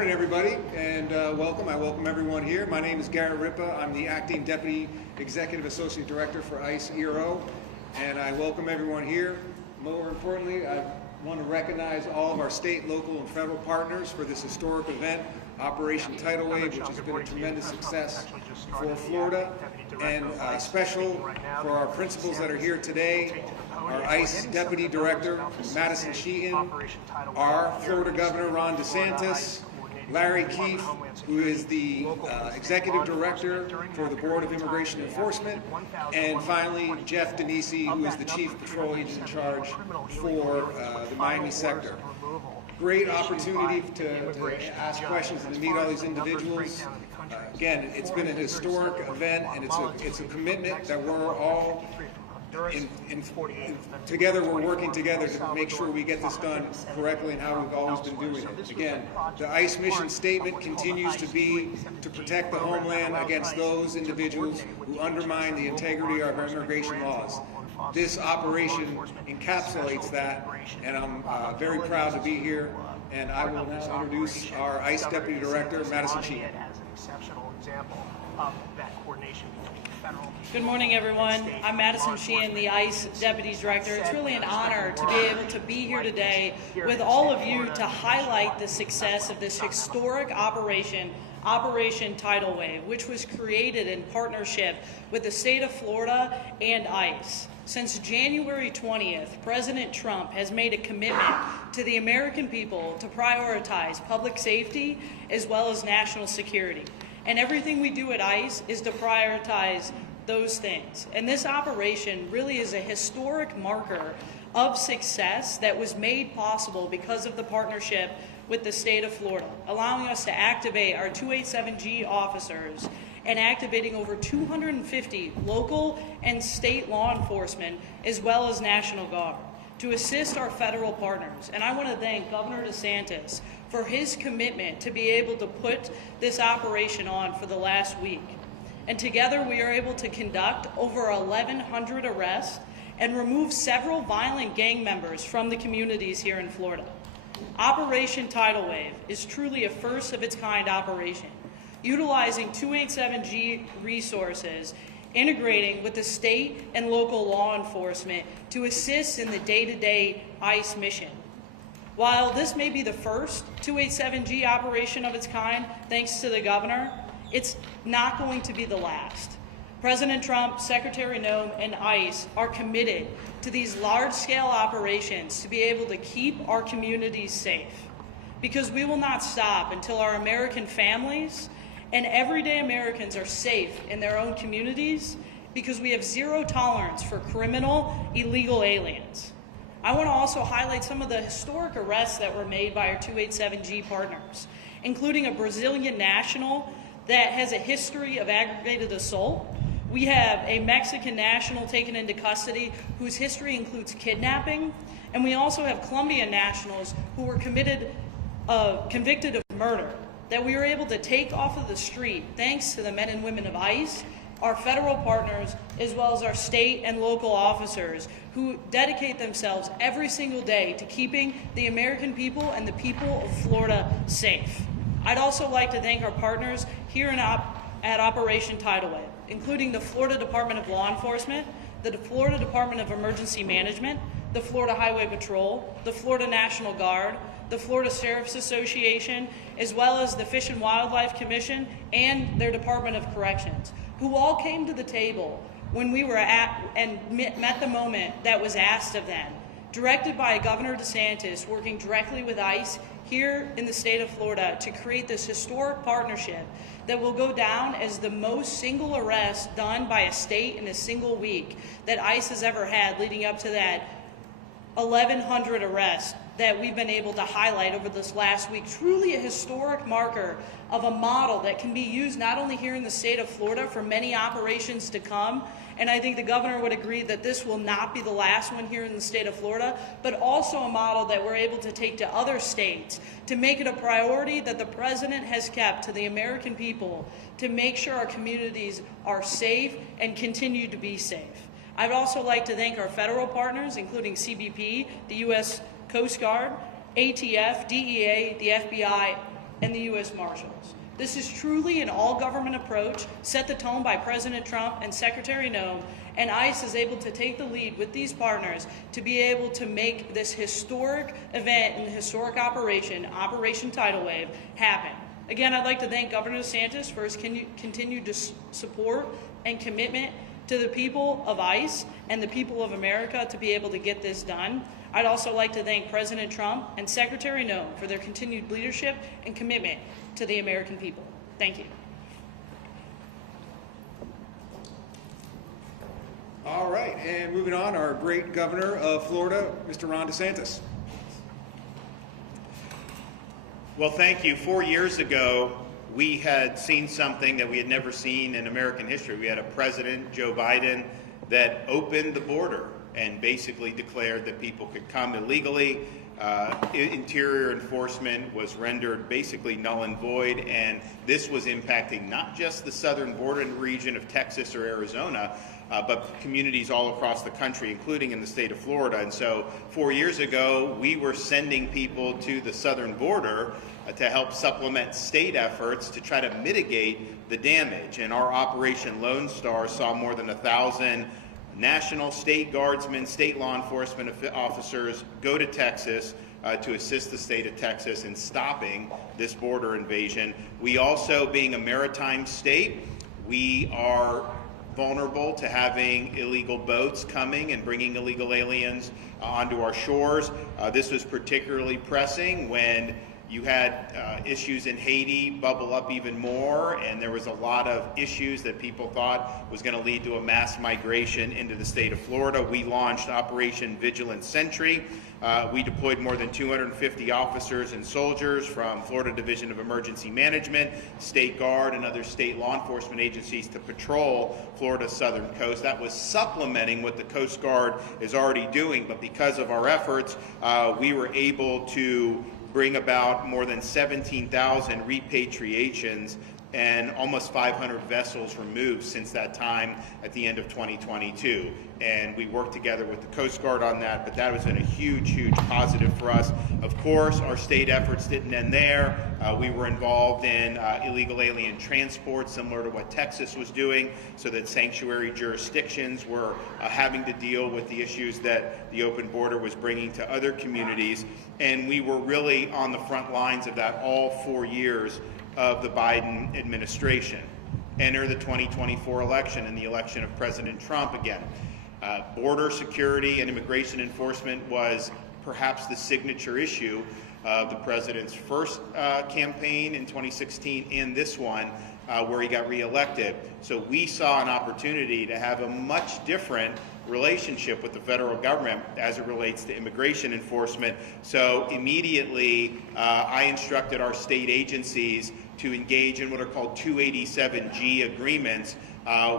morning, everybody, and welcome. I welcome everyone here. My name is Garrett Ripa. I'm the Acting Deputy Executive Associate Director for ICE ERO, and I welcome everyone here. More importantly, I want to recognize all of our state, local, and federal partners for this historic event, Operation Tidal Wave, which has been a tremendous success for Florida, and special for our principals that are here today, our ICE Deputy Director Madison Sheahan, our Florida Governor Ron DeSantis, Larry Keefe, who is the Executive Director for the Board of Immigration Enforcement, and finally Jeff Denisi, who is the Chief Patrol Agent in charge for the Miami sector. Great opportunity to ask questions and to meet all these individuals. Again, it's been an historic event, and it's a commitment that we're all together. We're working together to make sure we get this done correctly and how we've always been doing it. Again, the ICE mission statement continues to be to protect the homeland against those individuals who undermine the integrity of our immigration laws. This operation encapsulates that, and I'm very proud to be here. And I will now introduce our ICE Deputy Director, Madison Sheahan. Good morning, everyone. I'm Madison Sheahan, the ICE Deputy Director. It's really an honor to be able to be here today with all of you to highlight the success of this historic operation, Operation Tidal Wave, which was created in partnership with the state of Florida and ICE. Since January 20th, President Trump has made a commitment to the American people to prioritize public safety as well as national security. And everything we do at ICE is to prioritize those things. And this operation really is a historic marker of success that was made possible because of the partnership with the state of Florida, allowing us to activate our 287G officers and activating over 250 local and state law enforcement as well as National Guard to assist our federal partners. And I want to thank Governor DeSantis for his commitment to be able to put this operation on for the last week. And together we are able to conduct over 1,100 arrests and remove several violent gang members from the communities here in Florida. Operation Tidal Wave is truly a first of its kind operation, utilizing 287G resources, integrating with the state and local law enforcement to assist in the day-to-day ICE mission. While this may be the first 287G operation of its kind, thanks to the governor, it's not going to be the last. President Trump, Secretary Noem, and ICE are committed to these large-scale operations to be able to keep our communities safe, because we will not stop until our American families and everyday Americans are safe in their own communities, because we have zero tolerance for criminal, illegal aliens. I want to also highlight some of the historic arrests that were made by our 287G partners, including a Brazilian national that has a history of aggravated assault. We have a Mexican national taken into custody whose history includes kidnapping, and we also have Colombian nationals who were convicted of murder that we were able to take off of the street thanks to the men and women of ICE, our federal partners, as well as our state and local officers who dedicate themselves every single day to keeping the American people and the people of Florida safe. I'd also like to thank our partners here at Operation Tidal Wave, including the Florida Department of Law Enforcement, the Florida Department of Emergency Management, the Florida Highway Patrol, the Florida National Guard, the Florida Sheriff's Association, as well as the Fish and Wildlife Commission and their Department of Corrections, who all came to the table when we were at and met the moment that was asked of them, directed by Governor DeSantis, working directly with ICE here in the state of Florida to create this historic partnership that will go down as the most single arrest done by a state in a single week that ICE has ever had, leading up to that 1,100 arrests that we've been able to highlight over this last week. Truly a historic marker of a model that can be used not only here in the state of Florida for many operations to come, and I think the governor would agree that this will not be the last one here in the state of Florida, but also a model that we're able to take to other states to make it a priority that the president has kept to the American people to make sure our communities are safe and continue to be safe. I'd also like to thank our federal partners, including CBP, the U.S. Coast Guard, ATF, DEA, the FBI, and the U.S. Marshals. This is truly an all-government approach set the tone by President Trump and Secretary Noem, and ICE is able to take the lead with these partners to be able to make this historic event and historic operation, Operation Tidal Wave, happen. Again, I'd like to thank Governor DeSantis for his continued support and commitment to the people of ICE and the people of America to be able to get this done. I'd also like to thank President Trump and Secretary Noem for their continued leadership and commitment to the American people. Thank you. All right, and moving on, our great governor of Florida, Mr. Ron DeSantis. Well, thank you. 4 years ago, we had seen something that we had never seen in American history. We had a president, Joe Biden, that opened the border and basically declared that people could come illegally. Interior enforcement was rendered basically null and void, and this was impacting not just the southern border region of Texas or Arizona, but communities all across the country, including in the state of Florida. And so 4 years ago, we were sending people to the southern border to help supplement state efforts to try to mitigate the damage. And our Operation Lone Star saw more than 1,000 national, state guardsmen, state law enforcement officers go to Texas to assist the state of Texas in stopping this border invasion. We also, being a maritime state, we are vulnerable to having illegal boats coming and bringing illegal aliens onto our shores. This was particularly pressing when you had issues in Haiti bubble up even more, and there was a lot of issues that people thought was going to lead to a mass migration into the state of Florida. We launched Operation Vigilant Sentry. We deployed more than 250 officers and soldiers from Florida Division of Emergency Management, State Guard, and other state law enforcement agencies to patrol Florida's southern coast. That was supplementing what the Coast Guard is already doing, but because of our efforts, we were able to bring about more than 17,000 repatriations and almost 500 vessels removed since that time at the end of 2022. And we worked together with the Coast Guard on that, but that was a huge, huge positive for us. Of course, our state efforts didn't end there. We were involved in illegal alien transport, similar to what Texas was doing, so that sanctuary jurisdictions were having to deal with the issues that the open border was bringing to other communities. And we were really on the front lines of that all 4 years of the Biden administration. Enter the 2024 election and the election of President Trump again. Border security and immigration enforcement was perhaps the signature issue of the president's first campaign in 2016 and this one where he got reelected. So we saw an opportunity to have a much different relationship with the federal government as it relates to immigration enforcement. So immediately I instructed our state agencies to engage in what are called 287G agreements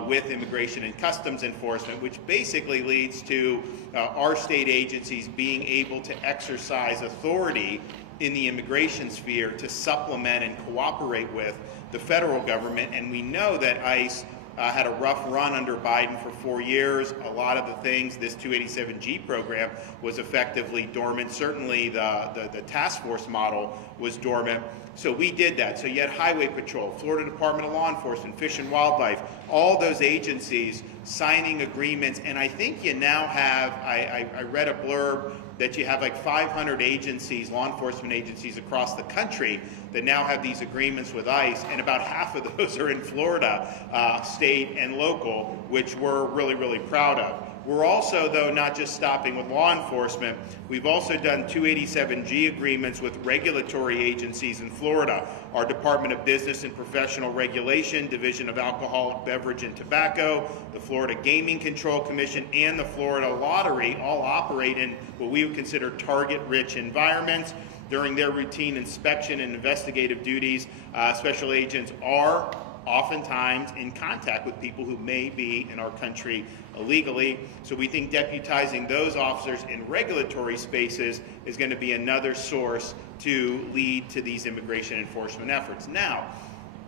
with Immigration and Customs Enforcement, which basically leads to our state agencies being able to exercise authority in the immigration sphere to supplement and cooperate with the federal government. And we know that ICE had a rough run under Biden for 4 years. A lot of the things, this 287G program was effectively dormant. Certainly the task force model was dormant. So we did that. So you had Highway Patrol, Florida Department of Law Enforcement, Fish and Wildlife, all those agencies signing agreements. And I think you now have, I read a blurb that you have like 500 agencies, law enforcement agencies across the country that now have these agreements with ICE, and about half of those are in Florida, state and local, which we're really, really proud of. We're also, though, not just stopping with law enforcement. We've also done 287G agreements with regulatory agencies in Florida. Our Department of Business and Professional Regulation, Division of Alcoholic Beverage and Tobacco, the Florida Gaming Control Commission, and the Florida Lottery all operate in what we would consider target-rich environments. During their routine inspection and investigative duties, special agents are oftentimes in contact with people who may be in our country illegally. So we think deputizing those officers in regulatory spaces is going to be another source to lead to these immigration enforcement efforts. Now,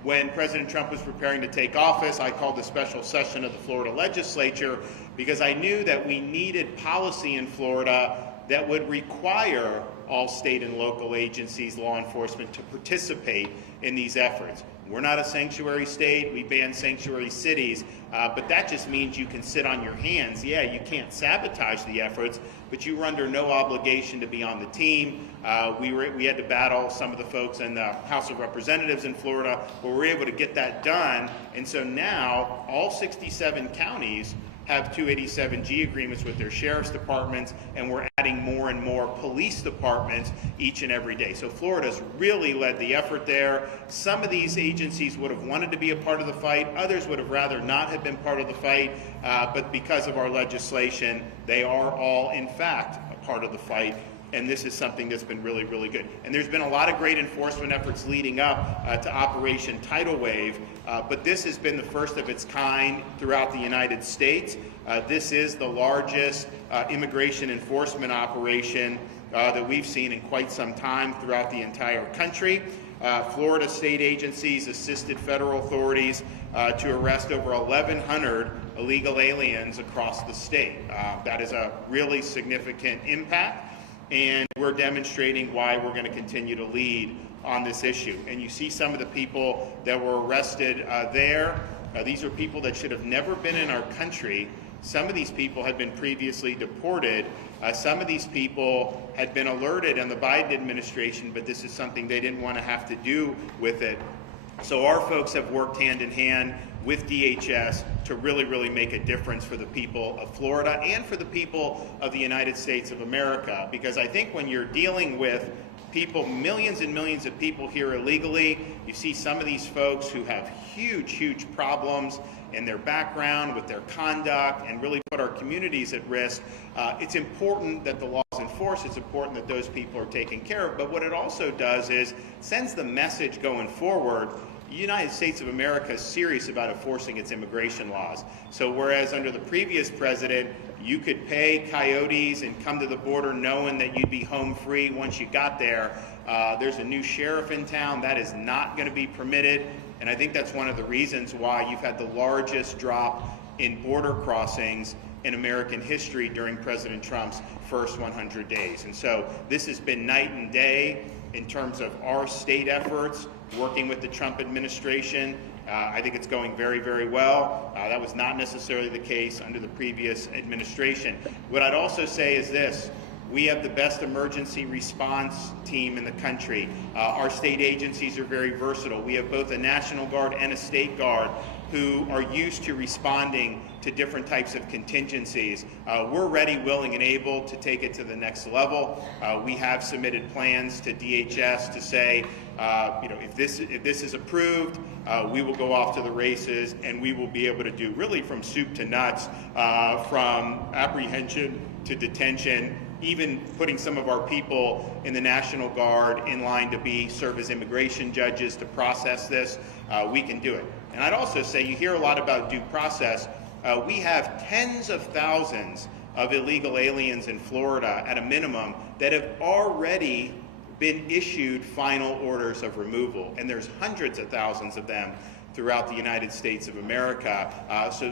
when President Trump was preparing to take office, I called a special session of the Florida legislature because I knew that we needed policy in Florida that would require all state and local agencies, law enforcement, to participate in these efforts. We're not a sanctuary state. We ban sanctuary cities, but that just means you can sit on your hands. Yeah, you can't sabotage the efforts, but you were under no obligation to be on the team. We had to battle some of the folks in the House of Representatives in Florida, but we were able to get that done. And so now all 67 counties have 287G agreements with their sheriff's departments, and we're adding more and more police departments each and every day. So Florida's really led the effort there. Some of these agencies would have wanted to be a part of the fight. Others would have rather not have been part of the fight, but because of our legislation, they are all, in fact, a part of the fight. And this is something that's been really, really good. And there's been a lot of great enforcement efforts leading up to Operation Tidal Wave, but this has been the first of its kind throughout the United States. This is the largest immigration enforcement operation that we've seen in quite some time throughout the entire country. Florida state agencies assisted federal authorities to arrest over 1,100 illegal aliens across the state. That is a really significant impact. And we're demonstrating why we're going to continue to lead on this issue. And you see some of the people that were arrested there. These are people that should have never been in our country. Some of these people had been previously deported. Some of these people had been alerted in the Biden administration, but this is something they didn't want to have to do with it. So our folks have worked hand in hand with DHS to really, really make a difference for the people of Florida and for the people of the United States of America. Because I think when you're dealing with people, millions and millions of people here illegally, you see some of these folks who have huge, huge problems in their background, with their conduct, and really put our communities at risk. It's important that the law is enforced. It's important that those people are taken care of. But what it also does is sends the message going forward. The United States of America is serious about enforcing its immigration laws. So whereas under the previous president, you could pay coyotes and come to the border knowing that you'd be home free once you got there, there's a new sheriff in town. That is not going to be permitted. And I think that's one of the reasons why you've had the largest drop in border crossings in American history during President Trump's first 100 days. And so this has been night and day in terms of our state efforts, working with the Trump administration. I think it's going very, very well. That was not necessarily the case under the previous administration. What I'd also say is this: we have the best emergency response team in the country. Our state agencies are very versatile. We have both a National Guard and a State Guard who are used to responding to different types of contingencies. We're ready, willing, and able to take it to the next level. We have submitted plans to DHS to say, if this is approved, we will go off to the races, and we will be able to do really from soup to nuts, from apprehension to detention, even putting some of our people in the National Guard in line to serve as immigration judges to process this. We can do it. And I'd also say, you hear a lot about due process. We have tens of thousands of illegal aliens in Florida at a minimum that have already been issued final orders of removal, and there's hundreds of thousands of them throughout the United States of America.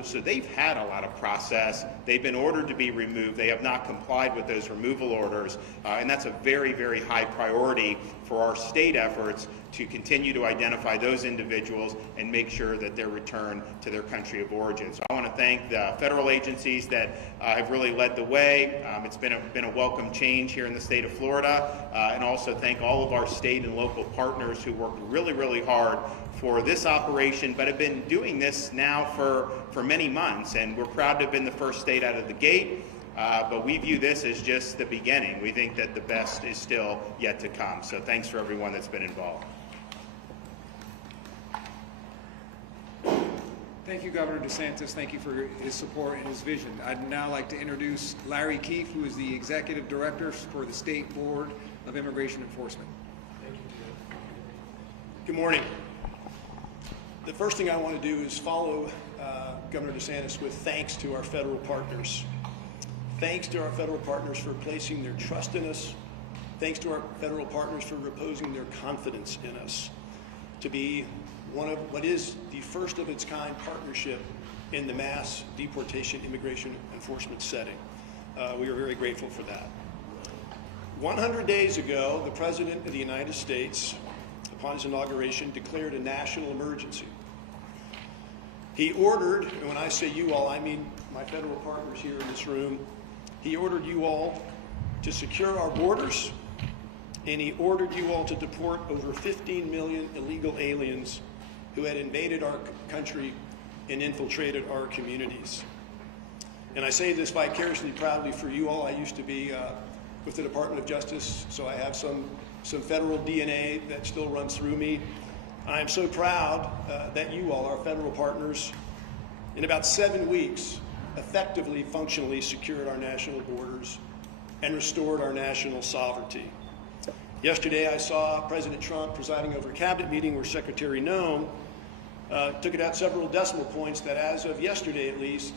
So they've had a lot of process. They've been ordered to be removed. They have not complied with those removal orders, and that's a very, very high priority for our state efforts to continue to identify those individuals and make sure that they're returned to their country of origin. So I want to thank the federal agencies that have really led the way. It's been a welcome change here in the state of Florida, and also thank all of our state and local partners who worked really, really hard for this operation, but have been doing this now for many months, and we're proud to have been the first state out of the gate. But we view this as just the beginning. We think that the best is still yet to come. So thanks for everyone that's been involved. Thank you, Governor DeSantis. Thank you for his support and his vision. I'd now like to introduce Larry Keefe, who is the Executive Director for the State Board of Immigration Enforcement. Thank you. Good morning. The first thing I want to do is follow Governor DeSantis with thanks to our federal partners. Thanks to our federal partners for placing their trust in us. Thanks to our federal partners for reposing their confidence in us to be one of what is the first of its kind partnership in the mass deportation immigration enforcement setting. We are very grateful for that. 100 days ago, the President of the United States, upon his inauguration, declared a national emergency. He ordered, and when I say you all, I mean my federal partners here in this room, he ordered you all to secure our borders, and he ordered you all to deport over 15 million illegal aliens who had invaded our country and infiltrated our communities. And I say this vicariously proudly for you all. I used to be with the Department of Justice, so I have some federal DNA that still runs through me. I am so proud that you all, our federal partners, in about 7 weeks, effectively, functionally secured our national borders and restored our national sovereignty. Yesterday, I saw President Trump presiding over a cabinet meeting where Secretary Noem took it out several decimal points that as of yesterday at least,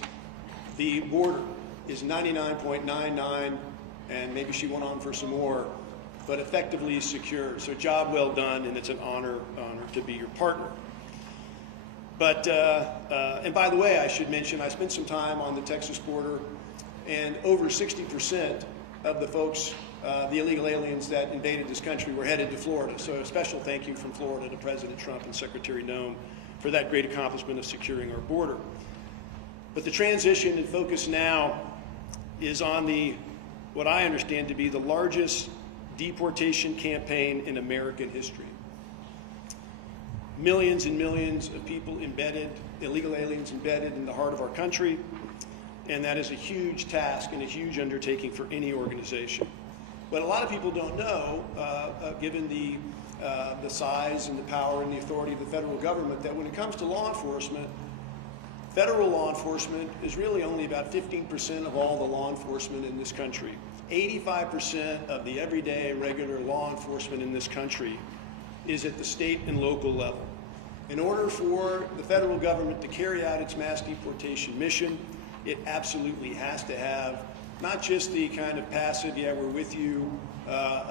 the border is 99.99, and maybe she went on for some more, but effectively secure. So job well done, and it's an honor to be your partner. But, and by the way, I should mention, I spent some time on the Texas border, and over 60% of the folks, the illegal aliens that invaded this country were headed to Florida. So a special thank you from Florida to President Trump and Secretary Noem for that great accomplishment of securing our border. But the transition and focus now is on what I understand to be the largest deportation campaign in American history. Millions and millions of people embedded, illegal aliens embedded in the heart of our country, and that is a huge task and a huge undertaking for any organization. But a lot of people don't know, given the size and the power and the authority of the federal government, that when it comes to law enforcement, federal law enforcement is really only about 15% of all the law enforcement in this country. 85% of the everyday regular law enforcement in this country is at the state and local level. In order for the federal government to carry out its mass deportation mission, it absolutely has to have not just the kind of passive, yeah, we're with you,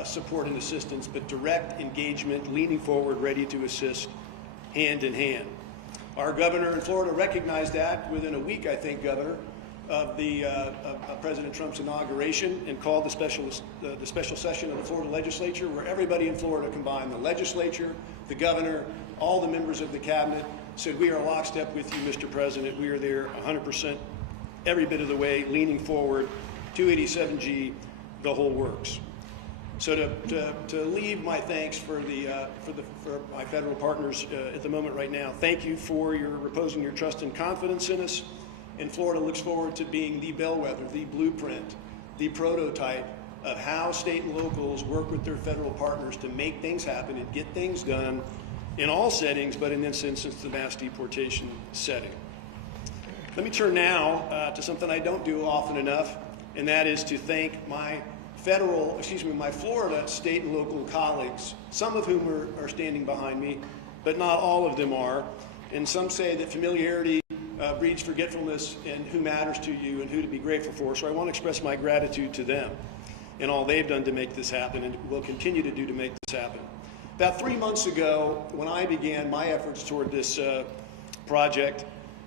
support and assistance, but direct engagement, leaning forward, ready to assist, hand in hand. Our governor in Florida recognized that within a week, I think, Governor, of President Trump's inauguration, and called the special session of the Florida legislature, where everybody in Florida combined, the legislature, the governor, all the members of the cabinet, said, we are lockstep with you, Mr. President. We are there 100%, every bit of the way, leaning forward, 287G, the whole works. So to leave my thanks for my federal partners at the moment right now, thank you for reposing your trust and confidence in us. And Florida looks forward to being the bellwether, the blueprint, the prototype of how state and locals work with their federal partners to make things happen and get things done in all settings, but in this instance, the mass deportation setting. Let me turn now to something I don't do often enough, and that is to thank my Florida state and local colleagues, some of whom are standing behind me, but not all of them are. And some say that familiarity breeds forgetfulness in who matters to you and who to be grateful for. So I want to express my gratitude to them and all they've done to make this happen and will continue to do to make this happen. About 3 months ago, when I began my efforts toward this project,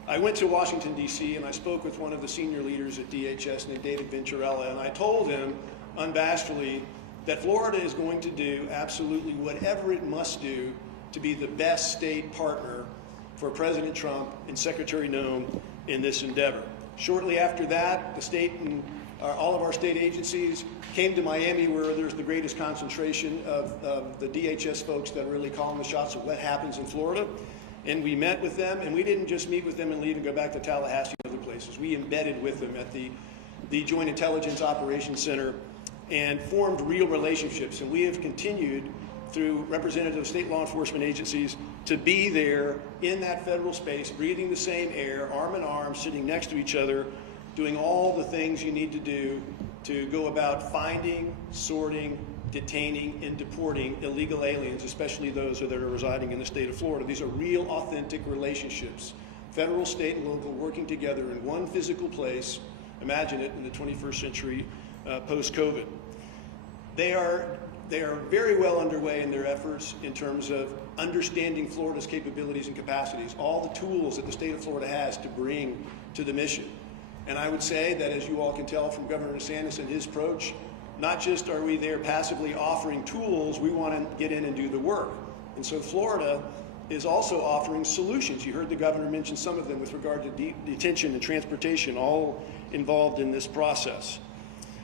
I went to Washington, D.C., and I spoke with one of the senior leaders at DHS named David Venturella, and I told him unabashedly that Florida is going to do absolutely whatever it must do to be the best state partner for President Trump and Secretary Noem in this endeavor. Shortly after that, the state and all of our state agencies came to Miami, where there's the greatest concentration of the DHS folks that are really calling the shots of what happens in Florida. And we met with them, and we didn't just meet with them and leave and go back to Tallahassee and other places. We embedded with them at the Joint Intelligence Operations Center and formed real relationships. And we have continued through representative state law enforcement agencies to be there in that federal space, breathing the same air, arm in arm, sitting next to each other, doing all the things you need to do to go about finding, sorting, detaining, and deporting illegal aliens, especially those that are residing in the state of Florida. These are real, authentic relationships. Federal, state, and local working together in one physical place. Imagine it in the 21st century post-COVID. They are very well underway in their efforts in terms of understanding Florida's capabilities and capacities, all the tools that the state of Florida has to bring to the mission. And I would say that, as you all can tell from Governor DeSantis and his approach, not just are we there passively offering tools, we want to get in and do the work. And so Florida is also offering solutions. You heard the governor mention some of them with regard to detention and transportation, all involved in this process.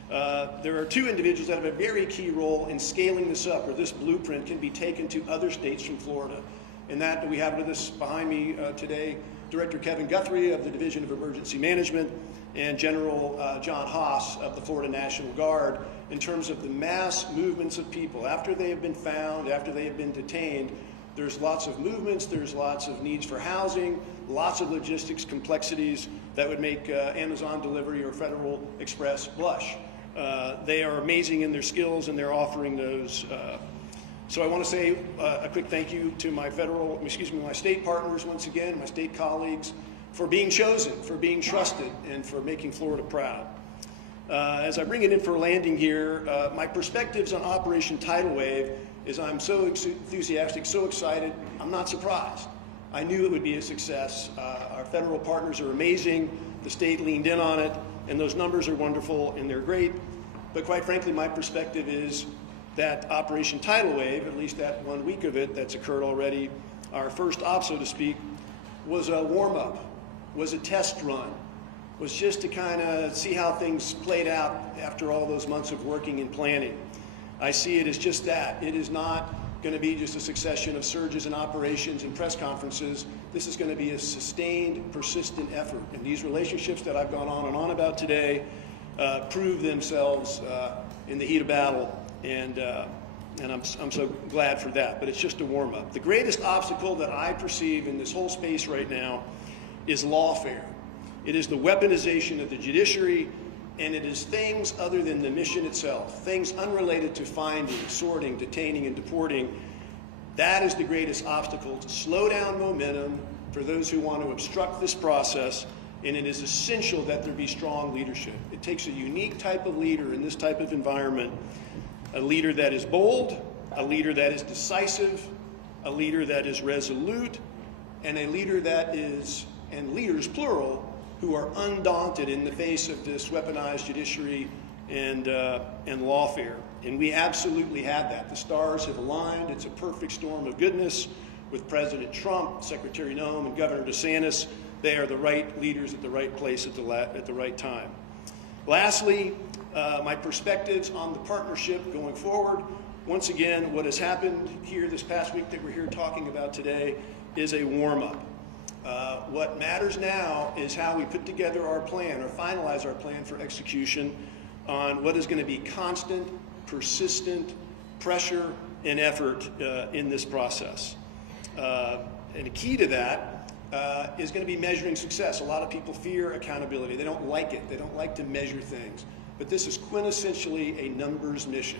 There are two individuals that have a very key role in scaling this up, or this blueprint can be taken to other states from Florida. And that we have with us behind me today, Director Kevin Guthrie of the Division of Emergency Management and General John Haas of the Florida National Guard, in terms of the mass movements of people. After they have been found, after they have been detained, there's lots of movements, there's lots of needs for housing, lots of logistics complexities that would make Amazon delivery or Federal Express blush. They are amazing in their skills, and they're offering those. So I want to say a quick thank you to my my state partners once again, my state colleagues, for being chosen, for being trusted, and for making Florida proud. As I bring it in for landing here, my perspectives on Operation Tidal Wave is I'm so enthusiastic, so excited. I'm not surprised. I knew it would be a success. Our federal partners are amazing. The state leaned in on it, and those numbers are wonderful and they're great. But quite frankly, my perspective is that Operation Tidal Wave, at least that 1 week of it that's occurred already, our first op, so to speak, was a warm-up, was a test run, was just to kind of see how things played out after all those months of working and planning. I see it as just that. It is not going to be just a succession of surges and operations and press conferences. This is going to be a sustained, persistent effort. And these relationships that I've gone on and on about today prove themselves in the heat of battle, and I'm so glad for that. But it's just a warm-up. The greatest obstacle that I perceive in this whole space right now is lawfare. It is the weaponization of the judiciary, and it is things other than the mission itself, things unrelated to finding, sorting, detaining, and deporting. That is the greatest obstacle to slow down momentum for those who want to obstruct this process, and it is essential that there be strong leadership. It takes a unique type of leader in this type of environment, a leader that is bold, a leader that is decisive, a leader that is resolute, and a leader that is, and leaders plural, who are undaunted in the face of this weaponized judiciary and lawfare. And we absolutely have that. The stars have aligned. It's a perfect storm of goodness with President Trump, Secretary Noem, and Governor DeSantis. They are the right leaders at the right place at the right time. Lastly, my perspectives on the partnership going forward. Once again, what has happened here this past week that we're here talking about today is a warm-up. What matters now is how we put together our plan, or finalize our plan for execution on what is going to be constant, persistent pressure and effort in this process. And a key to that is going to be measuring success. A lot of people fear accountability. They don't like it. They don't like to measure things. But this is quintessentially a numbers mission.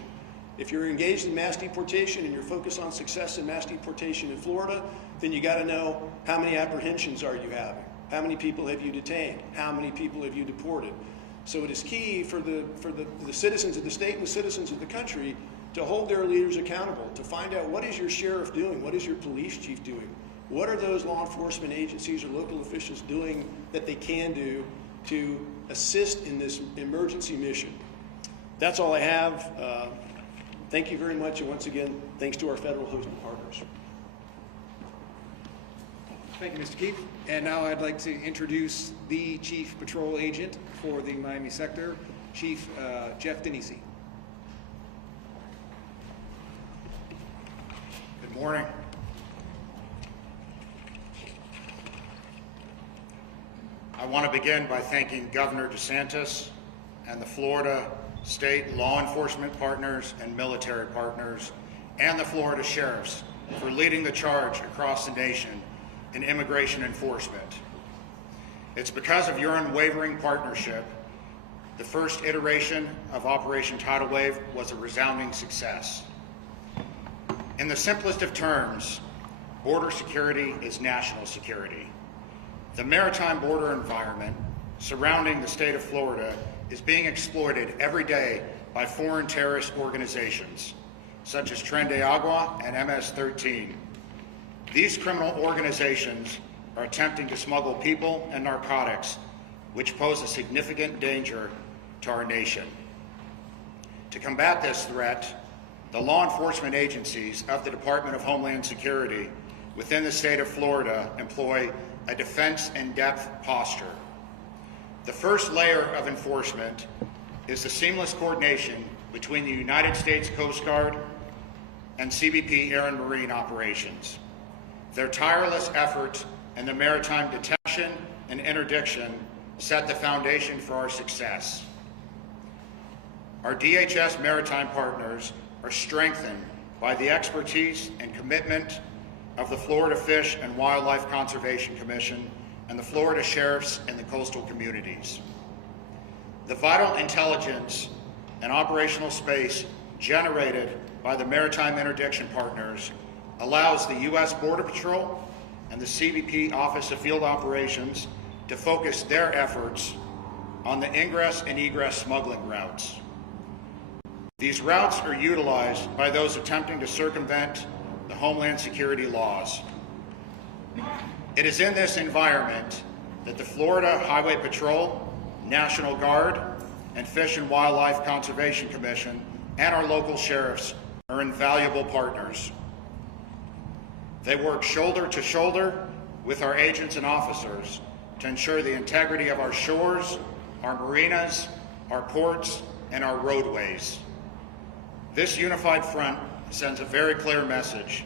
If you're engaged in mass deportation and you're focused on success in mass deportation in Florida, then you got to know how many apprehensions are you having? How many people have you detained? How many people have you deported? So it is key for the citizens of the state and the citizens of the country to hold their leaders accountable, to find out what is your sheriff doing? What is your police chief doing? What are those law enforcement agencies or local officials doing that they can do to assist in this emergency mission? That's all I have. Thank you very much, and once again, thanks to our federal hosting partners. Thank you, Mr. Keefe. And now I'd like to introduce the Chief Patrol Agent for the Miami sector, Chief Jeff Denisi. Good morning. I want to begin by thanking Governor DeSantis and the Florida state law enforcement partners and military partners, and the Florida sheriffs for leading the charge across the nation in immigration enforcement. It's because of your unwavering partnership, the first iteration of Operation Tidal Wave was a resounding success. In the simplest of terms, border security is national security. The maritime border environment surrounding the state of Florida is being exploited every day by foreign terrorist organizations, such as Tren de Agua and MS-13. These criminal organizations are attempting to smuggle people and narcotics, which pose a significant danger to our nation. To combat this threat, the law enforcement agencies of the Department of Homeland Security within the state of Florida employ a defense-in-depth posture. The first layer of enforcement is the seamless coordination between the United States Coast Guard and CBP Air and Marine operations. Their tireless efforts in the maritime detection and interdiction set the foundation for our success. Our DHS maritime partners are strengthened by the expertise and commitment of the Florida Fish and Wildlife Conservation Commission and the Florida Sheriffs and the coastal communities. The vital intelligence and operational space generated by the maritime interdiction partners allows the U.S. Border Patrol and the CBP Office of Field Operations to focus their efforts on the ingress and egress smuggling routes. These routes are utilized by those attempting to circumvent the Homeland Security laws. It is in this environment that the Florida Highway Patrol, National Guard, and Fish and Wildlife Conservation Commission and our local sheriffs are invaluable partners. They work shoulder to shoulder with our agents and officers to ensure the integrity of our shores, our marinas, our ports, and our roadways. This unified front sends a very clear message.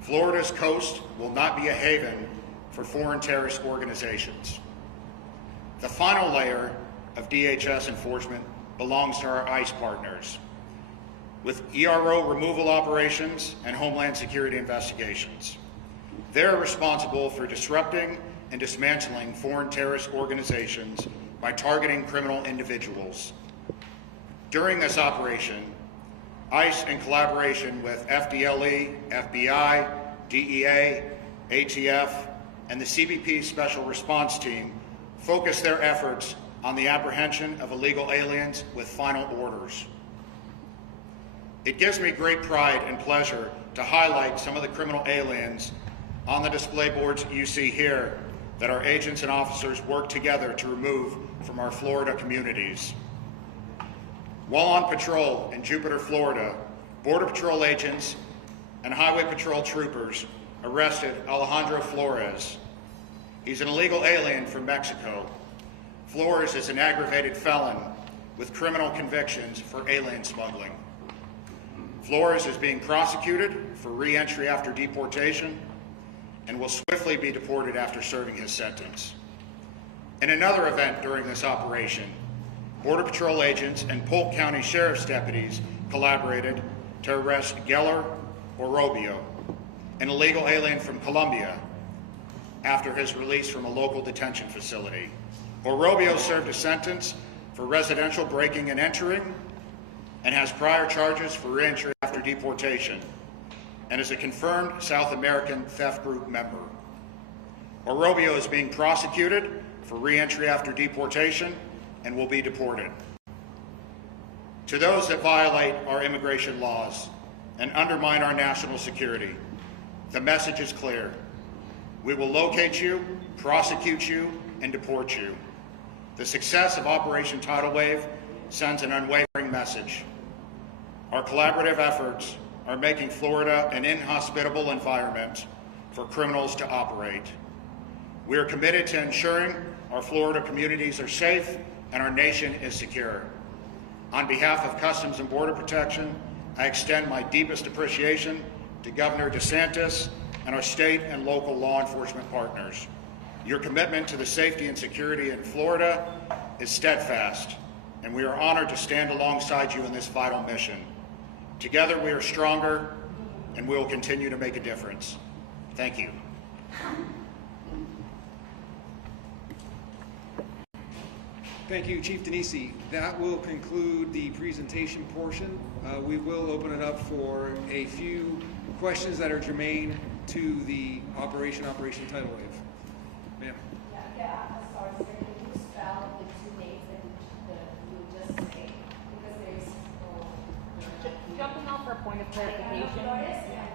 Florida's coast will not be a haven for foreign terrorist organizations. The final layer of DHS enforcement belongs to our ICE partners, with ERO removal operations and Homeland Security investigations. They're responsible for disrupting and dismantling foreign terrorist organizations by targeting criminal individuals. During this operation, ICE, in collaboration with FDLE, FBI, DEA, ATF, and the CBP Special Response Team, focused their efforts on the apprehension of illegal aliens with final orders. It gives me great pride and pleasure to highlight some of the criminal aliens on the display boards you see here that our agents and officers work together to remove from our Florida communities. While on patrol in Jupiter, Florida, Border Patrol agents and Highway Patrol troopers arrested Alejandro Flores. He's an illegal alien from Mexico. Flores is an aggravated felon with criminal convictions for alien smuggling. Flores is being prosecuted for re-entry after deportation and will swiftly be deported after serving his sentence. In another event during this operation, Border Patrol agents and Polk County Sheriff's deputies collaborated to arrest Geller Orobio, an illegal alien from Colombia, after his release from a local detention facility. Orobio served a sentence for residential breaking and entering and has prior charges for re-entry after deportation and is a confirmed South American theft group member. Orobio is being prosecuted for re-entry after deportation and will be deported. To those that violate our immigration laws and undermine our national security, the message is clear. We will locate you, prosecute you, and deport you. The success of Operation Tidal Wave sends an unwavering message. Our collaborative efforts are making Florida an inhospitable environment for criminals to operate. We are committed to ensuring our Florida communities are safe and our nation is secure. On behalf of Customs and Border Protection, I extend my deepest appreciation to Governor DeSantis and our state and local law enforcement partners. Your commitment to the safety and security in Florida is steadfast, and we are honored to stand alongside you in this vital mission. Together we are stronger, and we will continue to make a difference. Thank you. Thank you, Chief Denisi. That will conclude the presentation portion. We will open it up for a few questions that are germane to the Operation Tidal Wave. Ma'am. I'm sorry, sir. Can you spell the two names that you just said? Because there's Jumping off for a point of clarification. Flores and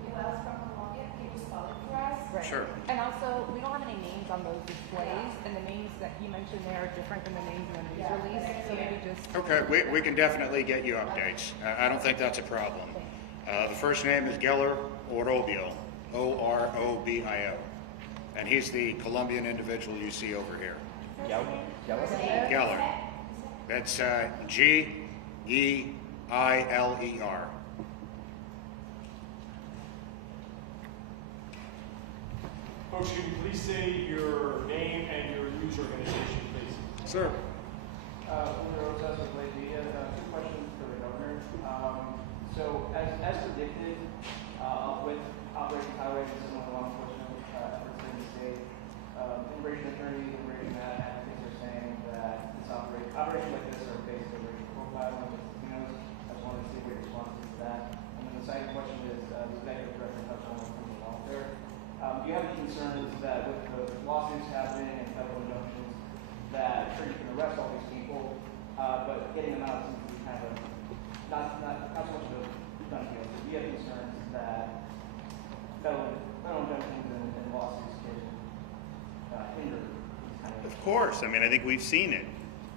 who else from Colombia? Can you spell it for us? Right. Sure. And also, we don't have any names on those displays, and the names that he mentioned there are different than the names in the news release, so maybe just... Okay, we can definitely get you updates. I don't think that's a problem. The first name is Geller Orobio, Orobio, and he's the Colombian individual you see over here. Geller. That's G-E-I-L-E-R. Folks, can you please say your name and your news organization, please? Sir. Rosa, two questions for the governor. So, as predicted, with Operation Highway and similar law enforcement efforts in the state, immigration attorneys, immigration advocates are saying that this operations like this are basically racial profiling with casinos. I just wanted to see what your response is to that. And then the second question is, the executive director touched on criminal welfare. Do you have any concerns that with the lawsuits happening and federal injunctions, that sure you can arrest all these people, but getting them out seems to be kind of not so much of a done deal. So do you have concerns that federal injunctions and lawsuits can hinder these kind Of course. I mean, I think we've seen it.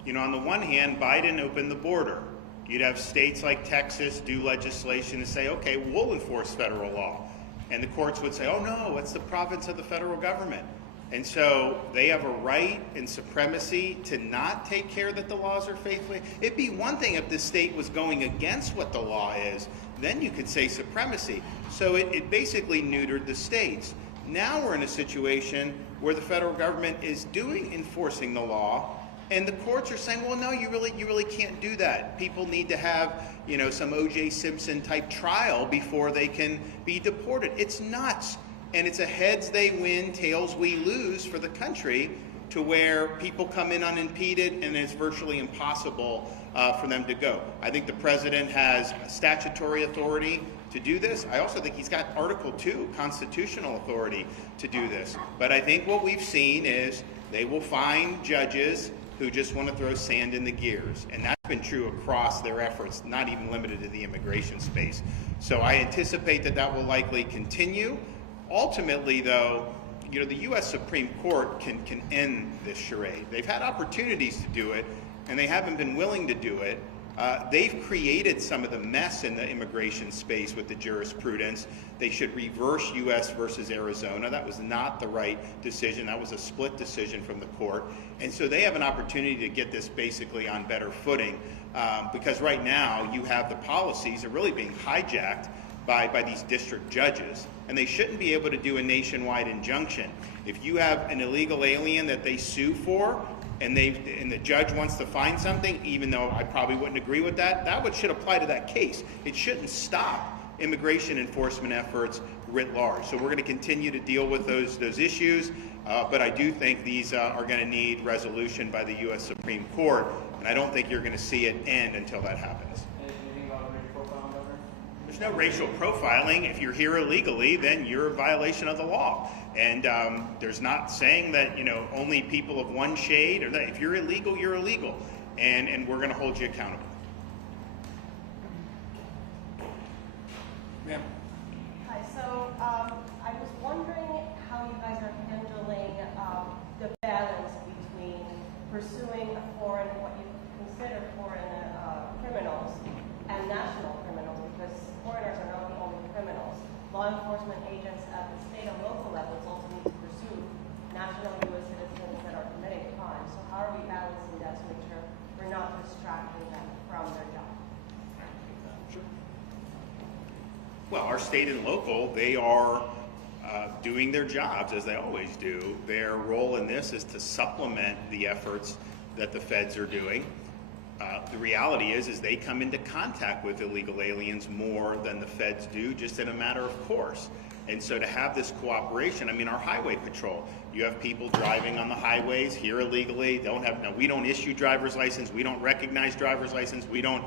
You know, on the one hand, Biden opened the border. You'd have states like Texas do legislation to say, okay, we'll enforce federal law. And the courts would say, oh no, it's the province of the federal government. And so they have a right and supremacy to not take care that the laws are faithfully. It'd be one thing if the state was going against what the law is, then you could say supremacy. So it basically neutered the states. Now we're in a situation where the federal government is enforcing the law, and the courts are saying, well, no, you really can't do that. People need to have, you know, some O.J. Simpson type trial before they can be deported. It's nuts. And it's a heads they win, tails we lose for the country, to where people come in unimpeded and it's virtually impossible for them to go. I think the president has statutory authority to do this. I also think he's got Article 2 constitutional authority to do this. But I think what we've seen is they will find judges who just want to throw sand in the gears. And that's been true across their efforts, not even limited to the immigration space. So I anticipate that will likely continue. Ultimately, though, you know, the U.S. Supreme Court can end this charade. They've had opportunities to do it, and they haven't been willing to do it. They've created some of the mess in the immigration space with the jurisprudence. They should reverse U.S. versus Arizona. That was not the right decision. That was a split decision from the court. And so they have an opportunity to get this basically on better footing, because right now you have the policies are really being hijacked by these district judges, and they shouldn't be able to do a nationwide injunction. If you have an illegal alien that they sue for, and the judge wants to find something, even though I probably wouldn't agree with that, should apply to that case. It shouldn't stop immigration enforcement efforts writ large. So we're going to continue to deal with those issues, but I do think these are going to need resolution by the U.S. Supreme Court, and I don't think you're going to see it end until that happens. Anything about racial profiling, Governor? There's no racial profiling. If you're here illegally, then you're a violation of the law. And there's not saying that, you know, only people of one shade, or that if you're illegal, you're illegal. And we're going to hold you accountable. Ma'am. Hi, so I was wondering how you guys are handling the balance between pursuing what you consider foreign criminals and national criminals, because foreigners are not the only criminals. Law enforcement agents at the state and local levels also need to pursue national U.S. citizens that are committing crimes. So how are we balancing that to make sure we're not distracting them from their job? Well, our state and local, they are doing their jobs as they always do. Their role in this is to supplement the efforts that the feds are doing. The reality is they come into contact with illegal aliens more than the feds do, just in a matter of course. And so to have this cooperation, I mean, our highway patrol, you have people driving on the highways here illegally. We don't issue driver's license. We don't recognize driver's license. We don't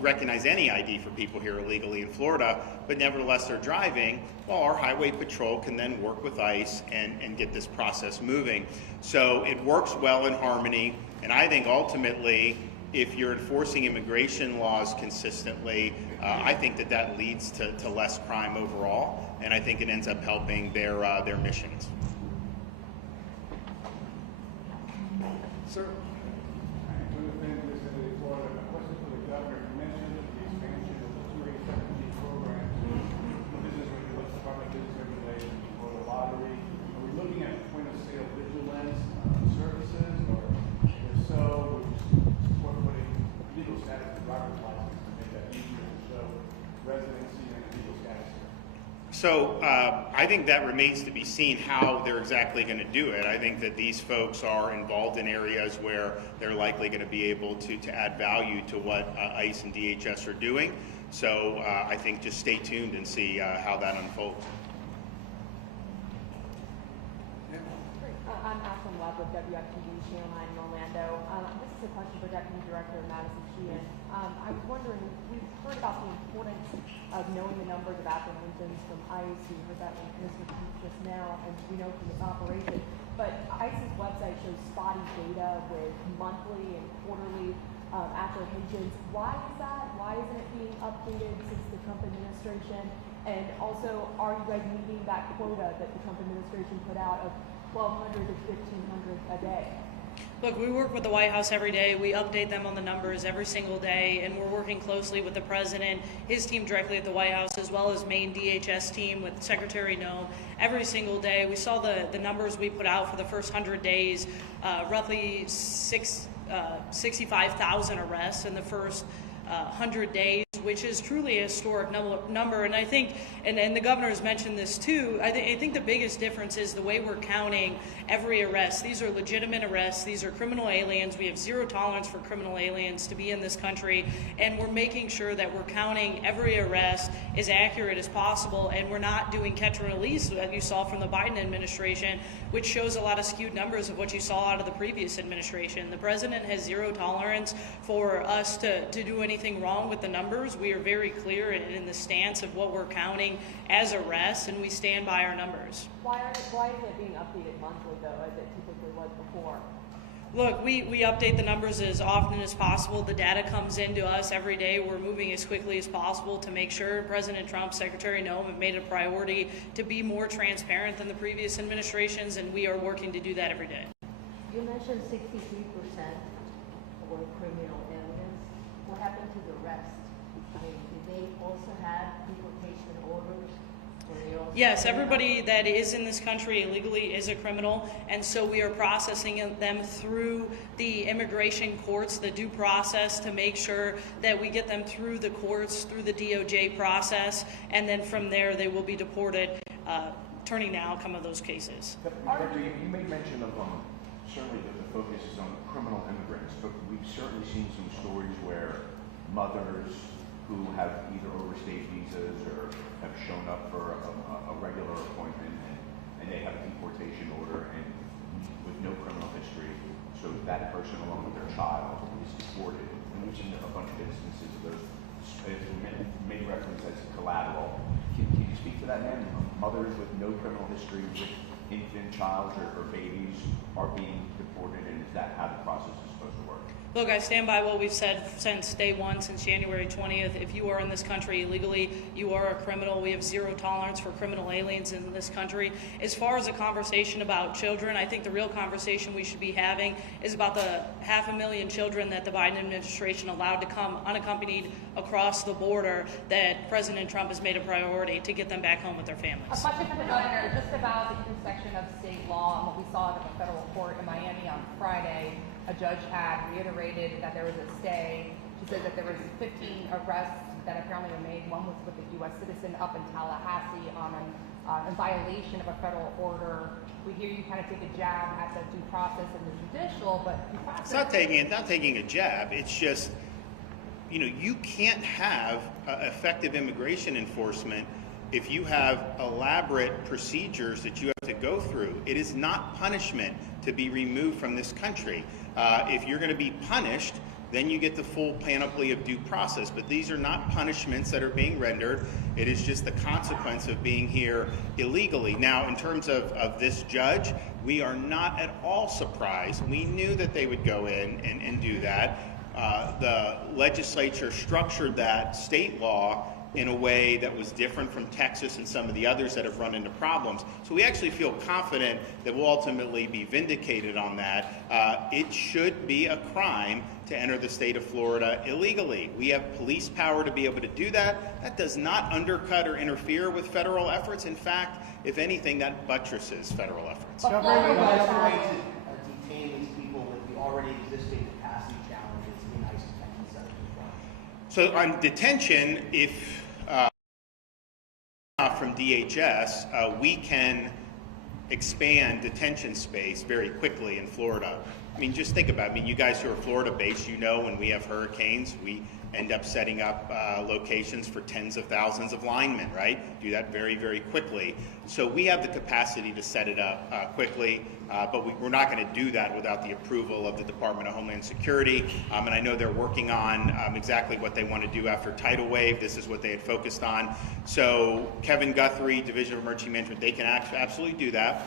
recognize any ID for people here illegally in Florida, but nevertheless they're driving. Well, our highway patrol can then work with ICE and get this process moving. So it works well in harmony. And I think ultimately, if you're enforcing immigration laws consistently, I think that leads to less crime overall, and I think it ends up helping their missions. Sir? Florida. A question for the governor. You mentioned the expansion of the 287G program to business regulations, Department of Business Regulations, or the lottery. Are we looking at point of sale vigilance services, or if so, we're putting legal status of driver's license to make that easier to show residency and legal status? So I think that remains to be seen how they're exactly going to do it. I think that these folks are involved in areas where they're likely going to be able to add value to what ICE and DHS are doing. So I think just stay tuned and see how that unfolds. I'm Ashlyn Webb with WFTV Channel 9 in Orlando. This is a question for Deputy Director Madison Sheahan. I was wondering, we've heard about the importance of knowing the numbers of apprehensions from ICE. We heard that from Mr. Keith just now, and we know from this operation. But ICE's website shows spotty data with monthly and quarterly apprehensions. Why is that? Why isn't it being updated since the Trump administration? And also, are you guys meeting that quota that the Trump administration put out of 1,200 to 1,500 a day? Look, we work with the White House every day. We update them on the numbers every single day, and we're working closely with the president, his team directly at the White House, as well as Maine DHS team with Secretary Noem every single day. We saw the numbers we put out for the first 100 days, roughly 65,000 arrests in the first 100 days, which is truly a historic number. And I think, and the governor has mentioned this too, I think the biggest difference is the way we're counting every arrest. These are legitimate arrests. These are criminal aliens. We have zero tolerance for criminal aliens to be in this country, and we're making sure that we're counting every arrest as accurate as possible, and we're not doing catch and release that you saw from the Biden administration, which shows a lot of skewed numbers of what you saw out of the previous administration. The president has zero tolerance for us to do anything wrong with the numbers. We are very clear in the stance of what we're counting as arrests, and we stand by our numbers. Why isn't it being updated monthly, though, as it typically was before? Look, we update the numbers as often as possible. The data comes into us every day. We're moving as quickly as possible to make sure President Trump, Secretary Noem have made it a priority to be more transparent than the previous administrations, and we are working to do that every day. You mentioned 63% were criminal aliens. What happened to the rest? I mean, did they also have deportation orders? Yes, everybody that is in this country illegally is a criminal, and so we are processing them through the immigration courts, the due process, to make sure that we get them through the courts, through the DOJ process, and then from there they will be deported, turning the outcome of those cases. Director, you made mention of certainly the focus is on criminal immigrants, but we've certainly seen some stories where mothers who have either overstayed visas or have shown up for a regular appointment and they have a deportation order and with no criminal history, so that person along with their child is deported. And we've seen a bunch of instances of those. Made reference as collateral. Can you speak to that, man? Mothers with no criminal history with infant child or babies are being deported, and is that how the process is supposed to work? Look, I stand by what we've said since day one, since January 20th. If you are in this country illegally, you are a criminal. We have zero tolerance for criminal aliens in this country. As far as a conversation about children, I think the real conversation we should be having is about the 500,000 children that the Biden administration allowed to come unaccompanied across the border that President Trump has made a priority to get them back home with their families. A question for the governor, just about the intersection of state law and what we saw at the federal court in Miami on Friday. A judge had reiterated that there was a stay. She said that there was 15 arrests that apparently were made. One was with a U.S. citizen up in Tallahassee in violation of a federal order. We hear you kind of take a jab at the due process and the judicial, but due process... It's not taking a jab. It's just, you can't have effective immigration enforcement if you have elaborate procedures that you have to go through. It is not punishment to be removed from this country. If you're going to be punished, then you get the full panoply of due process. But these are not punishments that are being rendered. It is just the consequence of being here illegally. Now, in terms of this judge, we are not at all surprised. We knew that they would go in and do that. the legislature structured that state law in a way that was different from Texas and some of the others that have run into problems. So we actually feel confident that we'll ultimately be vindicated on that. It should be a crime to enter the state of Florida illegally. We have police power to be able to do that. That does not undercut or interfere with federal efforts. In fact, if anything, that buttresses federal efforts. Governor, what's the way to detain these people with the already existing capacity challenges in ICE detention centers as well? So on detention, if from DHS, we can expand detention space very quickly in Florida. I mean, just think about it. I mean, you guys who are Florida-based, you know when we have hurricanes, we end up setting up locations for tens of thousands of linemen, right? Do that very, very quickly. So we have the capacity to set it up quickly, but we're not going to do that without the approval of the Department of Homeland Security. And I know they're working on exactly what they want to do after tidal wave. This is what they had focused on. So Kevin Guthrie, Division of Emergency Management, they can absolutely do that.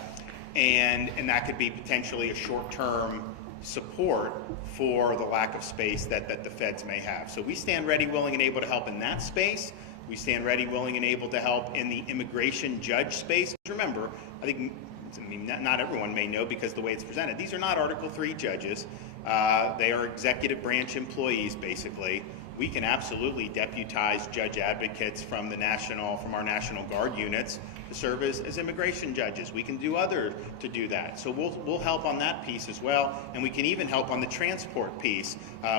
And that could be potentially a short-term support for the lack of space that the feds may have. So we stand ready, willing, and able to help in that space. We stand ready, willing, and able to help in the immigration judge space. Remember, I mean, not everyone may know because the way it's presented. These are not Article III judges. They are executive branch employees, basically. We can absolutely deputize judge advocates from our National Guard units to serve as immigration judges. We can do others to do that. So we'll help on that piece as well, and we can even help on the transport piece,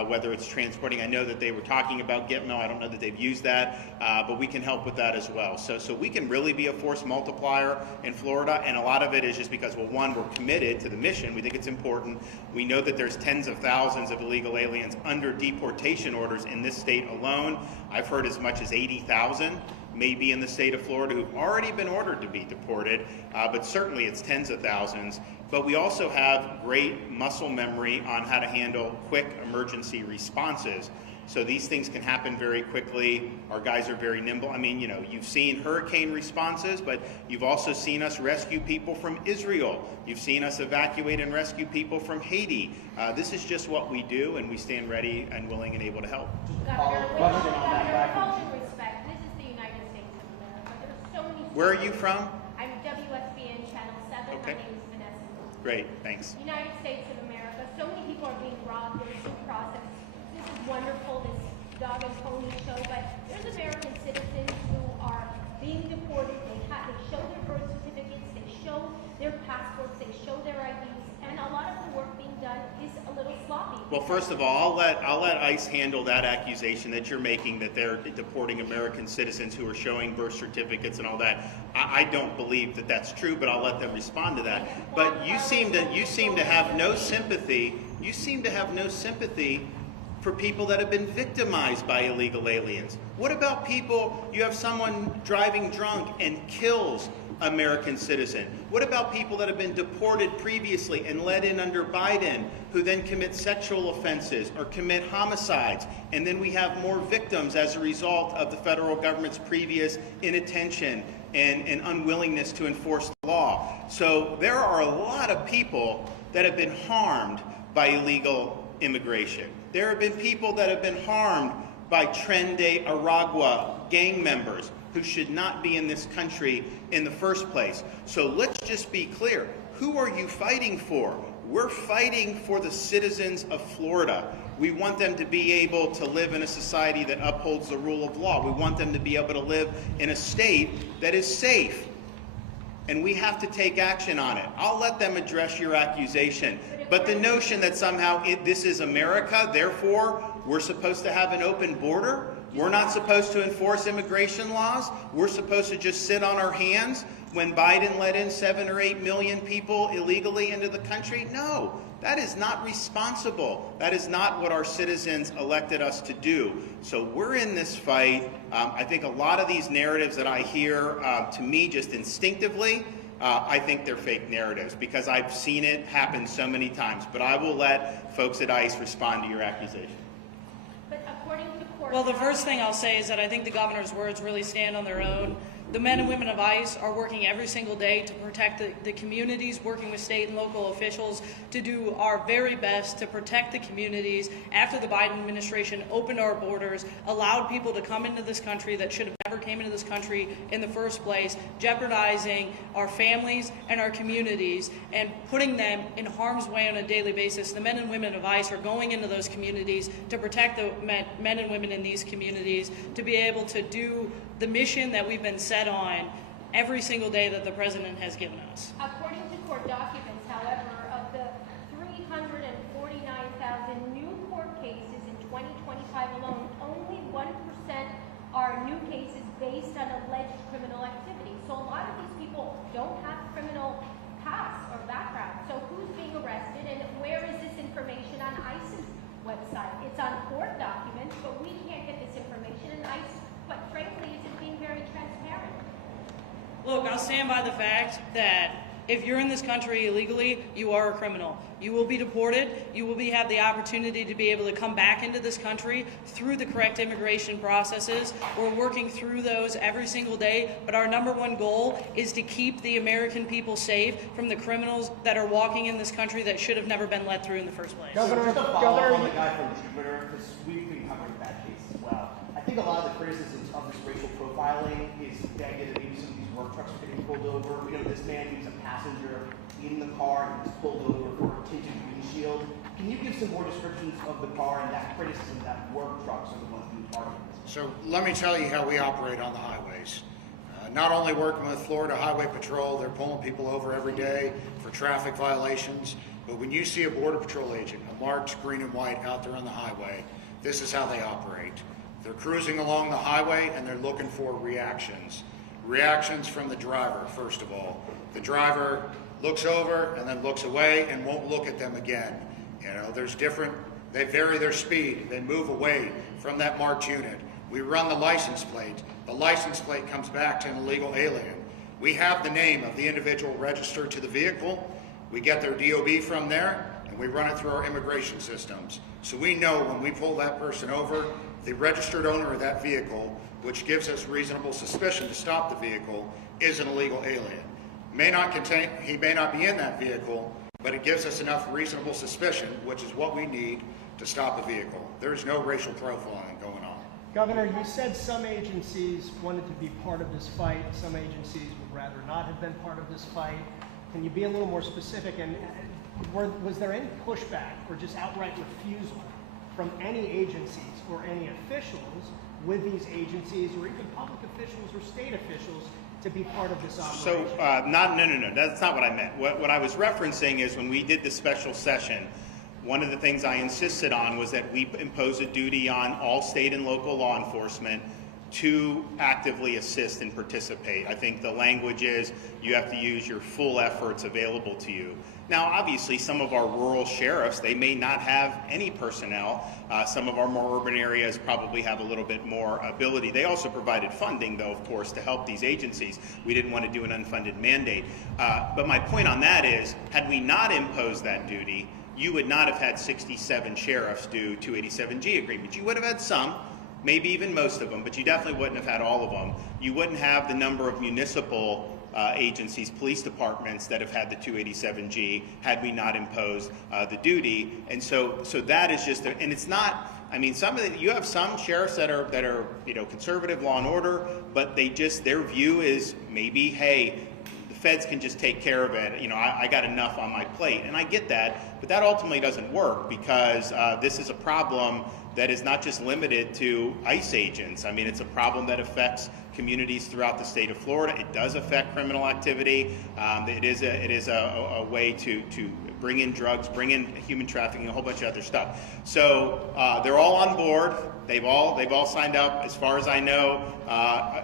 whether it's transporting. I know that they were talking about Gitmo. I don't know that they've used that, but we can help with that as well. So we can really be a force multiplier in Florida, and a lot of it is just because, well, one, we're committed to the mission. We think it's important. We know that there's tens of thousands of illegal aliens under deportation orders in this state alone. I've heard as much as 80,000 maybe in the state of Florida who've already been ordered to be deported, but certainly it's tens of thousands. But we also have great muscle memory on how to handle quick emergency responses. So these things can happen very quickly. Our guys are very nimble. I mean, you know, you've seen hurricane responses, but you've also seen us rescue people from Israel. You've seen us evacuate and rescue people from Haiti. This is just what we do, and we stand ready and willing and able to help. Governor, with all due respect, this is the United States of America. There are so many. Where are you from? I'm WSBN Channel 7. Okay. My name is Vanessa. Great, thanks. United States of America. So many people are being robbed. There's due process. This is wonderful, this dog and pony show, but there's American citizens who are being deported. They show their birth certificates, they show their passports, they show their IDs, and a lot of the work being done is a little sloppy. Well, first of all, I'll let ICE handle that accusation that you're making, that they're deporting American citizens who are showing birth certificates and all that. I don't believe that that's true, but I'll let them respond to that. But you seem to have no sympathy. You seem to have no sympathy for people that have been victimized by illegal aliens. What about people, you have someone driving drunk and kills American citizen? What about people that have been deported previously and let in under Biden, who then commit sexual offenses or commit homicides? And then we have more victims as a result of the federal government's previous inattention and unwillingness to enforce the law. So there are a lot of people that have been harmed by illegal immigration. There have been people that have been harmed by Tren de Aragua gang members who should not be in this country in the first place. So let's just be clear. Who are you fighting for? We're fighting for the citizens of Florida. We want them to be able to live in a society that upholds the rule of law. We want them to be able to live in a state that is safe. And we have to take action on it. I'll let them address your accusation. But the notion that somehow this is America, therefore we're supposed to have an open border, we're not supposed to enforce immigration laws, we're supposed to just sit on our hands when Biden let in 7 or 8 million people illegally into the country? No, that is not responsible. That is not what our citizens elected us to do. So we're in this fight. I think a lot of these narratives that I hear, to me, just instinctively, I think they're fake narratives because I've seen it happen so many times. But I will let folks at ICE respond to your accusation. But according to court, Well, the first thing I'll say is that I think the governor's words really stand on their own. The men and women of ICE are working every single day to protect the communities, working with state and local officials to do our very best to protect the communities after the Biden administration opened our borders, allowed people to come into this country that should have never came into this country in the first place, jeopardizing our families and our communities and putting them in harm's way on a daily basis. The men and women of ICE are going into those communities to protect the men and women in these communities, to be able to do the mission that we've been set on every single day that the president has given us. According to court documents, however, of the 349,000 new court cases in 2025 alone, only 1% are new cases based on alleged criminal activity. So a lot of these people don't have criminal past or background. So who's being arrested and where is this information on ICE's website? It's on court documents, but we can't get this information, and ICE, quite frankly, isn't being very transparent. Look, I'll stand by the fact that if you're in this country illegally, you are a criminal. You will be deported. You will have the opportunity to be able to come back into this country through the correct immigration processes. We're working through those every single day, but our number one goal is to keep the American people safe from the criminals that are walking in this country that should have never been let through in the first place. Governor, just to follow up on the guy from Jupiter, because we've been covering that case as well. I think a lot of the criticisms of this racial profiling is the idea that maybe some of these work trucks are getting pulled over. We know this man, he was a passenger in the car and was pulled over for a tinted windshield. Can you give some more descriptions of the car and that criticism that work trucks are the ones being targeted? So let me tell you how we operate on the highways. Not only working with Florida Highway Patrol, they're pulling people over every day for traffic violations, but when you see a Border Patrol agent, a marked green and white out there on the highway, this is how they operate. They're cruising along the highway and they're looking for reactions. Reactions from the driver, first of all. The driver looks over and then looks away and won't look at them again. You know, they vary their speed, they move away from that marked unit. We run the license plate. The license plate comes back to an illegal alien. We have the name of the individual registered to the vehicle. We get their DOB from there, and we run it through our immigration systems. So we know when we pull that person over, the registered owner of that vehicle, which gives us reasonable suspicion to stop the vehicle, is an illegal alien. He may not be in that vehicle, but it gives us enough reasonable suspicion, which is what we need to stop the vehicle. There's no racial profiling going on. Governor, you said some agencies wanted to be part of this fight. Some agencies would rather not have been part of this fight. Can you be a little more specific? And was there any pushback or just outright refusal from any agencies or any officials with these agencies or even public officials or state officials to be part of this operation? So, no, that's not what I meant. What I was referencing is when we did the special session, one of the things I insisted on was that we impose a duty on all state and local law enforcement to actively assist and participate. I think the language is you have to use your full efforts available to you. Now, obviously, some of our rural sheriffs, they may not have any personnel. Some of our more urban areas probably have a little bit more ability. They also provided funding, though, of course, to help these agencies. We didn't want to do an unfunded mandate. But my point on that is, had we not imposed that duty, you would not have had 67 sheriffs do 287G agreements. You would have had some, maybe even most of them, but you definitely wouldn't have had all of them. You wouldn't have the number of municipal agencies, police departments that have had the 287G had we not imposed the duty. And so that is just, and it's not, I mean, you have some sheriffs that are conservative law and order, but their view is maybe, hey, the feds can just take care of it. I got enough on my plate, and I get that, but that ultimately doesn't work because this is a problem that is not just limited to ICE agents. I mean, it's a problem that affects communities throughout the state of Florida. It does affect criminal activity. It is a way to bring in drugs, bring in human trafficking, a whole bunch of other stuff. So they're all on board. They've all signed up. As far as I know,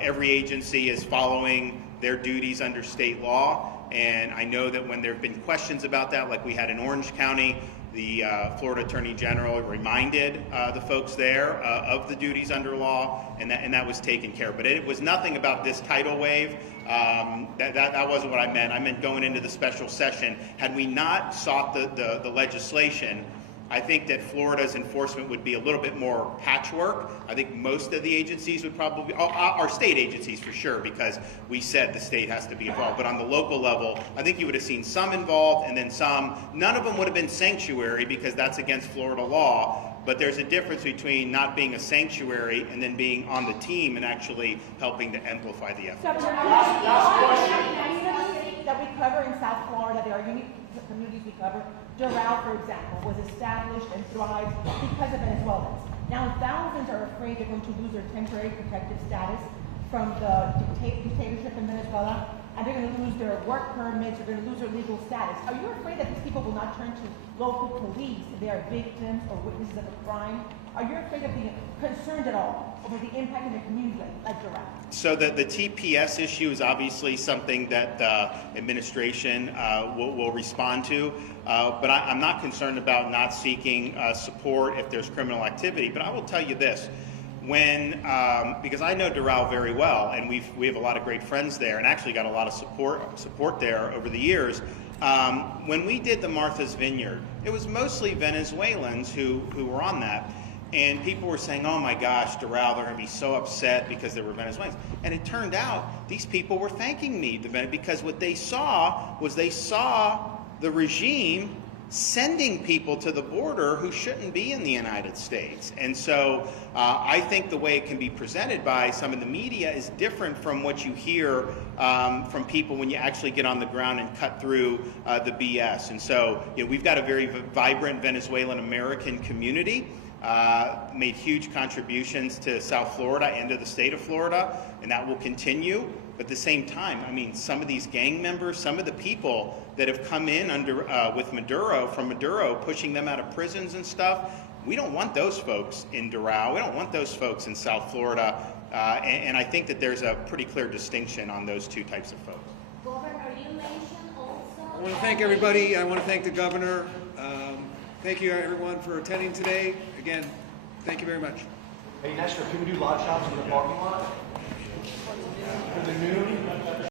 every agency is following their duties under state law. And I know that when there have been questions about that, like we had in Orange County, the Florida Attorney General reminded the folks there of the duties under law, and that was taken care of. But it was nothing about this tidal wave. That wasn't what I meant. I meant going into the special session. Had we not sought the legislation, I think that Florida's enforcement would be a little bit more patchwork. I think most of the agencies would probably, our state agencies for sure, because we said the state has to be involved. But on the local level, I think you would have seen some involved and then some. None of them would have been sanctuary because that's against Florida law. But there's a difference between not being a sanctuary and then being on the team and actually helping to amplify the effort. That we cover in South Florida, there are unique communities we cover. Doral, for example, was established and thrived because of Venezuelans. Now thousands are afraid they're going to lose their temporary protective status from the dictatorship in Venezuela, and they're going to lose their work permits, they're going to lose their legal status. Are you afraid that these people will not turn to local police if they are victims or witnesses of a crime? Are you afraid of being concerned at all over the impact in the community like Doral? So the TPS issue is obviously something that the administration will respond to, but I'm not concerned about not seeking support if there's criminal activity. But I will tell you this, because I know Doral very well, and we have a lot of great friends there, and actually got a lot of support there over the years. When we did the Martha's Vineyard, it was mostly Venezuelans who were on that. And people were saying, oh my gosh, Doral, they're going to be so upset because there were Venezuelans. And it turned out these people were thanking me because what they saw was the regime sending people to the border who shouldn't be in the United States. And so I think the way it can be presented by some of the media is different from what you hear from people when you actually get on the ground and cut through the BS. And so we've got a very vibrant Venezuelan American community. Made huge contributions to South Florida and to the state of Florida, and that will continue. But at the same time, I mean, some of these gang members, some of the people that have come in with Maduro, pushing them out of prisons and stuff, we don't want those folks in Doral. We don't want those folks in South Florida. And I think that there's a pretty clear distinction on those two types of folks. Governor, you mentioned also. I want to thank everybody. I want to thank the governor. Thank you, everyone, for attending today. Again, thank you very much. Hey, Nestor, can we do live shots in the parking lot? For the noon?